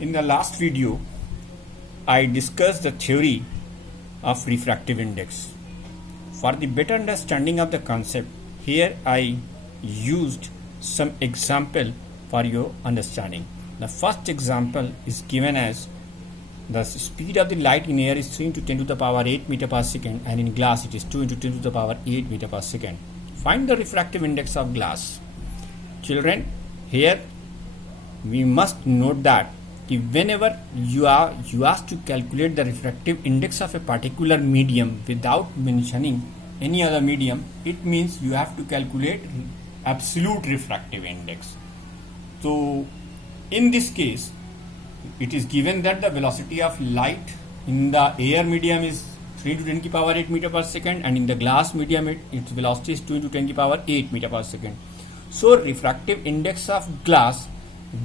In the last video, I discussed the theory of refractive index. For the better understanding of the concept, here I used some example for your understanding. The first example is given as the speed of the light in air is 3 into 10 to the power 8 meter per second, and in glass it is 2 into 10 to the power 8 meter per second. Find the refractive index of glass. Children, here we must note that whenever you are asked to calculate the refractive index of a particular medium without mentioning any other medium, it means you have to calculate absolute refractive index. So in this case, it is given that the velocity of light in the air medium is 3 into 10 to the power 8 meter per second, and in the glass medium its velocity is 2 into 10 to the power 8 meter per second. So refractive index of glass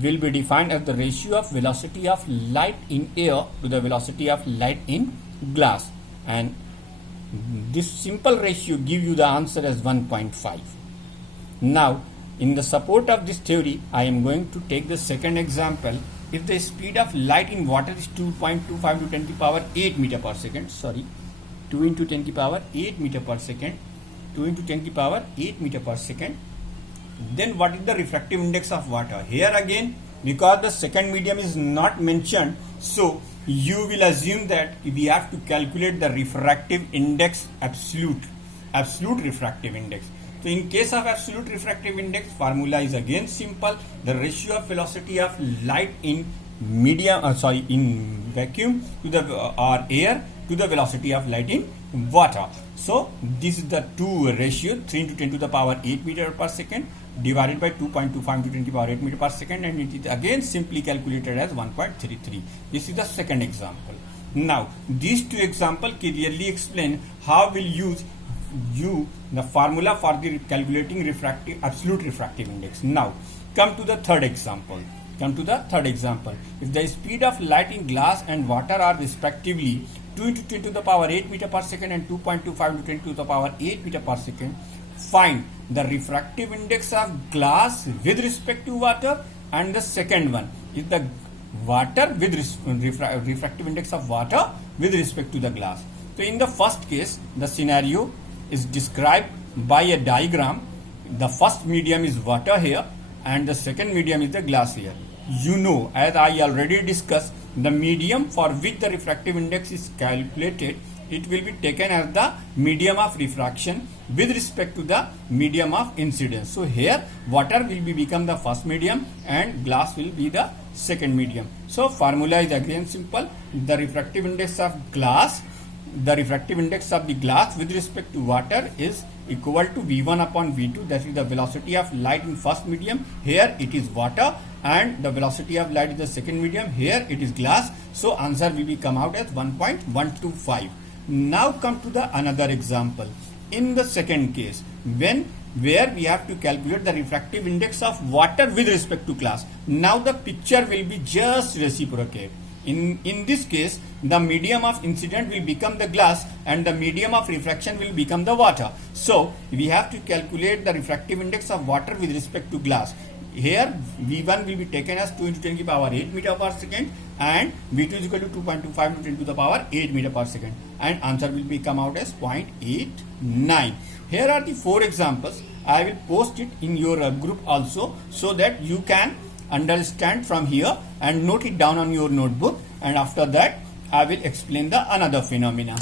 will be defined as the ratio of velocity of light in air to the velocity of light in glass, and this simple ratio gives you the answer as 1.5. Now, in the support of this theory, I am going to take the second example. If the speed of light in water is 2.25 to 10 to the power 8 meter per second, 2 into 10 to the power 8 meter per second, 2 into 10 to the power 8 meter per second, then what is the refractive index of water? Here again, because the second medium is not mentioned, so you will assume that we have to calculate the refractive index, absolute refractive index. So in case of absolute refractive index, formula is again simple. The ratio of velocity of light in in vacuum to the or air to the velocity of light in water. So this is the two ratio, 3 into 10 to the power 8 meter per second divided by 2.25 to 10 to the power 8 meter per second, and it is again simply calculated as 1.33. This is the second example. Now these two examples clearly explain how we'll use the formula for the calculating absolute refractive index. Now come to the third example. If the speed of light in glass and water are respectively 2 into 10 to the power 8 meter per second and 2.25 to 10 to the power 8 meter per second, find the refractive index of glass with respect to water, and the second one is the water with refractive index of water with respect to the glass. So in the first case, the scenario is described by a diagram. The first medium is water here and the second medium is the glass here. You know, as I already discussed, the medium for which the refractive index is calculated, it will be taken as the medium of refraction with respect to the medium of incidence. So here water will become the first medium and glass will be the second medium. So formula is again simple. The refractive index of the glass with respect to water is equal to V1 upon V2, that is the velocity of light in first medium. Here it is water, and the velocity of light in the second medium. Here it is glass. So answer will be come out as 1.125. Now come to the another example. In the second case, where we have to calculate the refractive index of water with respect to glass. Now the picture will be just reciprocate. In this case, the medium of incident will become the glass and the medium of refraction will become the water. So we have to calculate the refractive index of water with respect to glass. Here V1 will be taken as 2 into 10 to the power 8 meter per second, and V2 is equal to 2.25 to 10 to the power 8 meter per second, and answer will be come out as 0.89. Here are the four examples. I will post it in your group also, so that you can understand from here and note it down on your notebook, and after that I will explain the another phenomena.